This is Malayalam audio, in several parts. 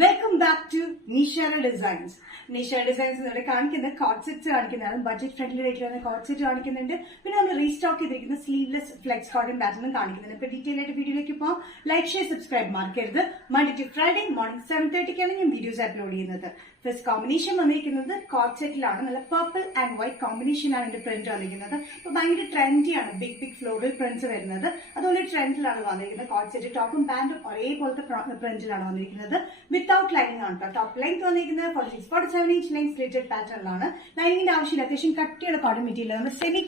Welcome back to Nishara designs. Nishara designs ഇവിടെ കാണിക്കുന്ന കോട്ട് സെറ്റ്സ് കാണിക്കുന്നതാണ്. ബഡ്ജറ്റ് ഫ്രണ്ട്ലി റേറ്റിൽ വന്ന കോട്ട് സെറ്റ് കാണിക്കുന്നുണ്ട്. പിന്നെ നമ്മൾ റീസ്റ്റോക്ക് ചെയ്തിരിക്കുന്ന സ്ലീവ്ലെസ് ഫ്ലെക്സ് കോട്ടൺ പാറ്റേണും കാണിക്കുന്നുണ്ട്. ഇപ്പൊ ഡീറ്റെയിൽ ആയിട്ട് വീഡിയോയിലേക്ക് പോകാം. ലൈക്ക്, ഷെയർ, സബ്സ്ക്രൈബ് മറക്കരുത്. മൺഡേ ടു ഫ്രൈഡേ മോർണിംഗ് 7:30 ഞാൻ വീഡിയോസ് അപ്ലോഡ് ചെയ്യുന്നത്. ഫസ്റ്റ് കോമ്പിനേഷൻ വന്നിരിക്കുന്നത് കോട്ട് സെറ്റിലാണ്. നല്ല പർപ്പിൾ ആൻഡ് വൈറ്റ് കോമ്പിനേഷനാണ് ഇതിന്റെ പ്രിന്റ് വന്നിരിക്കുന്നത്. ഇപ്പൊ ഭയങ്കര ട്രെൻഡിയാണ് ബിഗ് ഫ്ലോറൽ പ്രിന്റ്സ് വരുന്നത്. അതുപോലെ ട്രെൻഡിലാണ് വന്നിരിക്കുന്നത്. കോട്ട് സെറ്റ് ടോപ്പും പാന്റും ഒരേപോലത്തെ പ്രിന്റിലാണ് വന്നിരിക്കുന്നത്. വിത്തൗട്ട് ലൈനിങ് ആണ് കേട്ടോ. ടോപ്പ് ലെങ്ത് വന്നിരിക്കുന്നത് 46-47 ഇഞ്ച് ലെങ്ത് സ്ലിറ്റഡ് പാറ്റേണിലാണ്. ലൈനിങ്ങിന്റെ ആവശ്യമില്ല. അത്യാവശ്യം കട്ടിയുള്ള കോട്ടൺ മെറ്റീരിയൽ, നമ്മൾ സെമി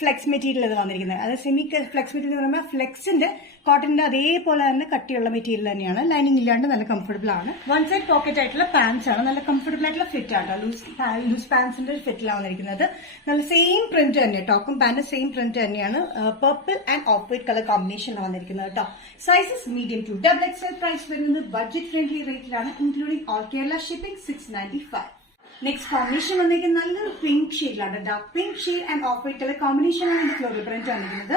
ഫ്ലെക്സ് മെറ്റീരിയൽ ഇത് വന്നിരിക്കുന്നത്. അത് സെമി ഫ്ലെക്സ് മെറ്റീരിയൽ എന്ന് പറയുമ്പോൾ ഫ്ലെക്സിന്റെ കോട്ടന്റെ അതേപോലെ തന്നെ കട്ടിയുള്ള മെറ്റീരിയൽ തന്നെയാണ്. ലൈനിങ് ഇല്ലാണ്ട് നല്ല കംഫർട്ടബിൾ ആണ്. വൺ സൈഡ് പോക്കറ്റ് ആയിട്ടുള്ള പാൻസ് ആണ്. നല്ല കംഫർട്ടബിൾ ആയിട്ടുള്ള ഫിറ്റ് ആണ്. ലൂസ് പാൻസിന്റെ ഫിറ്റിലാണ് വന്നിരിക്കുന്നത്. നല്ല സെയിം പ്രിന്റ് തന്നെ, ടോപ്പും പാന്റും സെയിം പ്രിന്റ് തന്നെയാണ്. Purple and off white colour കോമ്പിനേഷനിലാണ് വന്നിരിക്കുന്നത് കേട്ടോ. Sizes medium to XXL. Price വരുന്നത് ബഡ്ജറ്റ് ഫ്രണ്ട്ലി റേറ്റിലാണ്, including all Kerala shipping 695. Next combination വന്നിരിക്കുന്നത് നല്ലൊരു പിങ്ക് ഷെയ്ഡിലാണ്. Dark pink shade and off white colour കോമ്പിനേഷനാണ് ഇതിന്റെ ഫ്ലോറൽ പ്രിന്റ് വന്നിരിക്കുന്നത്.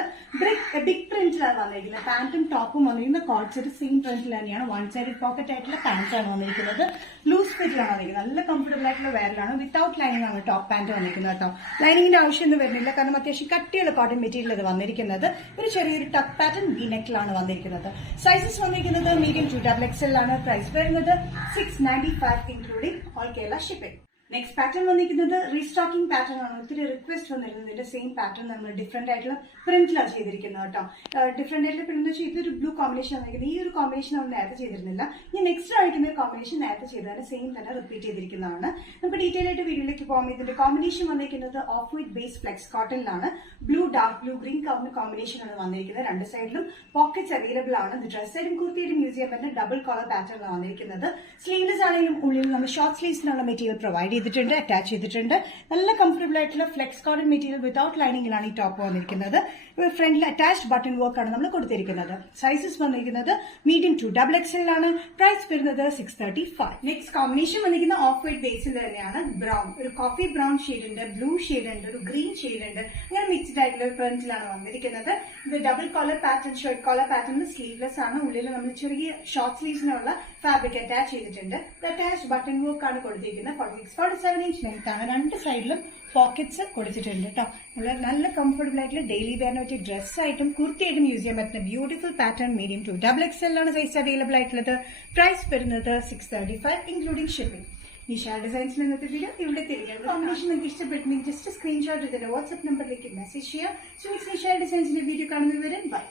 ബിഗ് പ്രിന്റിലാണ് വന്നിരിക്കുന്നത്. പാന്റും ടോപ്പും വന്നിരിക്കുന്നത് കോട്ട് സെറ്റ് സെയിം പ്രിന്റിൽ തന്നെയാണ്. വൺ സൈഡ് പോക്കറ്റ് ആയിട്ടുള്ള പാൻസ് ആണ് വന്നിരിക്കുന്നത്. ലൂസ് ഫിറ്റിലാണ് വന്നിരിക്കുന്നത്. നല്ല കംഫർട്ടബിൾ ആയിട്ടുള്ള വെയറിലാണ്. വിത്തൗട്ട് ലൈനിങ് ആണ് ടോപ്പ് പാന്റ് വന്നിരിക്കുന്നത് കേട്ടോ. ലൈനിങ്ങിന്റെ ആവശ്യമൊന്നും വരുന്നില്ല, കാരണം അത്യാവശ്യം കട്ടിയുള്ള കോട്ടൺ മെറ്റീരിയൽ ഇത് വന്നിരിക്കുന്നത്. ഒരു ചെറിയൊരു ടക്ക് പാറ്റേൺ വി നെക്കിലാണ് വന്നിരിക്കുന്നത്. സൈസസ് വന്നിരിക്കുന്നത് മീഡിയം ടു XXL ആണ്. പ്രൈസ് വരുന്നത് 695, including all Kerala shipping. Next pattern വന്നിരിക്കുന്നത് റീസ്റ്റോക്കിംഗ് പാറ്റേൺ ആണ്. ഒത്തിരി റിക്വസ്റ്റ് വന്നിരുന്നത് ഇതിന്റെ സെയിം പാറ്റേൺ നമ്മൾ ഡിഫറെന്റ് ആയിട്ടുള്ള പ്രിന്റിലാണ് ചെയ്തിരിക്കുന്നത് കേട്ടോ. ഡിഫറെന്റ് ആയിട്ടുള്ള പ്രിന്റ് വെച്ചാൽ ഇതൊരു ബ്ലൂ കോമ്പിനേഷൻ വന്നിരിക്കുന്നത്. ഈ ഒരു കോമ്പിനേഷൻ നമ്മൾ നേരത്തെ ചെയ്തിരുന്നില്ല. ഞാൻ നെക്സ്റ്റ് കാണിക്കുന്ന കോമ്പിനേഷൻ നേരത്തെ ചെയ്താൽ സെയിം തന്നെ റിപ്പീറ്റ് ചെയ്തിരിക്കുന്നതാണ്. നമുക്ക് ഡീറ്റെയിൽ ആയിട്ട് വീഡിയോയിലേക്ക് പോകാം. ഇതിന്റെ കോമ്പിനേഷൻ വന്നിരിക്കുന്നത് ഓഫ് വൈറ്റ് ബേസ് ഫ്ലെക്സ് കോട്ടണിലാണ്. Blue, dark blue, green combination ആണ് വന്നിരിക്കുന്നത്. രണ്ട് സൈഡിലും പോക്കറ്റ്സ് അവൈലബിൾ ആണ്. ഇത് ഡ്രസ് സൈഡും കുർത്തിയായിട്ടും യൂസ് ചെയ്യാൻ പറ്റുന്ന ഡബിൾ കോളർ പാറ്റേണിലാണ് വന്നിരിക്കുന്നത്. സ്ലീവ്ലെസ് ആണെങ്കിലും ഉള്ളിൽ നമ്മൾ ഷോർട്ട് സ്ലീവ്സിനുള്ള മെറ്റീരിയൽ പ്രൊവൈഡ് ചെയ്തിട്ടുണ്ട്, അറ്റാച്ച് ചെയ്തിട്ടുണ്ട്. നല്ല കംഫർട്ടബിൾ ആയിട്ടുള്ള ഫ്ലെക്സ് കോട്ടൺ മെറ്റീരിയൽ വിത്തൗട്ട് ലൈനിങ്ങിലാണ് ഈ ടോപ്പ് വന്നിരിക്കുന്നത്. ഫ്രണ്ടിൽ അറ്റാച്ച്ഡ് ബട്ടൺ വർക്ക് ആണ് നമ്മൾ കൊടുത്തിരിക്കുന്നത്. സൈസസ് വന്നിരിക്കുന്നത് മീഡിയം ടു XXL ആണ്. പ്രൈസ് വരുന്നത് 635. നെക്സ്റ്റ് കോമ്പിനേഷൻ വന്നിരിക്കുന്ന ഓഫ് വൈറ്റ് ബേസിൽ തന്നെയാണ്. ബ്രൗൺ, ഒരു കോഫി ബ്രൗൺ ഷെയ്ഡ് ഉണ്ട്, ബ്ലൂ ഷെയ്ഡ് ഉണ്ട്, ഒരു ഗ്രീൻ ഷെയ്ഡ് ഉണ്ട്. അങ്ങനെ മിക്സ്ഡ് ആയിട്ടുള്ള ഒരു പ്രിന്റിലാണ് വന്നിരിക്കുന്നത്. ഇത് double collar pattern, shirt collar pattern, sleeveless ആണ്. ഉള്ളിൽ നമ്മൾ ചെറിയ ഷോർട്ട് സ്ലീവ്സിനുള്ള ഫാബ്രിക് അറ്റാച്ച് ചെയ്തിട്ടുണ്ട്. അറ്റാച്ച്ഡ് ബട്ടൺ വർക്ക് ആണ് കൊടുത്തിരിക്കുന്നത്. 46-47 ഇഞ്ച് ലെങ്ത് ആണ്. രണ്ട് സൈഡിലും പോക്കറ്റ്സ് കൊടുത്തിട്ടുണ്ട് കേട്ടോ. നല്ല കംഫർട്ടബിൾ ആയിട്ടുള്ള ഡെയിലി വെയറിന് പറ്റിയ ഡ്രസ്സായിട്ടും കുർത്തിയായിട്ടും യൂസ് ചെയ്യാൻ പറ്റുന്ന beautiful pattern. Medium to XXL ആണ് സൈസ് അവൈലബിൾ ആയിട്ടുള്ളത്. പ്രൈസ് വരുന്നത് 635, ഇൻക്ലൂഡിംഗ് ഷിപ്പിംഗ്. നിഷാ ഡിസൈൻസിൽ ഇന്നത്തെ വീഡിയോ ഇവിടെ തിരികെ. കോമ്പിനേഷൻ നിങ്ങൾക്ക് ഇഷ്ടപ്പെട്ടെങ്കിൽ ജസ്റ്റ് സ്ക്രീൻഷോട്ട് ഇതിന്റെ വാട്സ്ആപ്പ് നമ്പറിലേക്ക് മെസ്സേജ് ചെയ്യുക. സോ നിഷാ ഡിസൈൻസിന്റെ വീഡിയോ കാണുന്നവരെ ബൈ.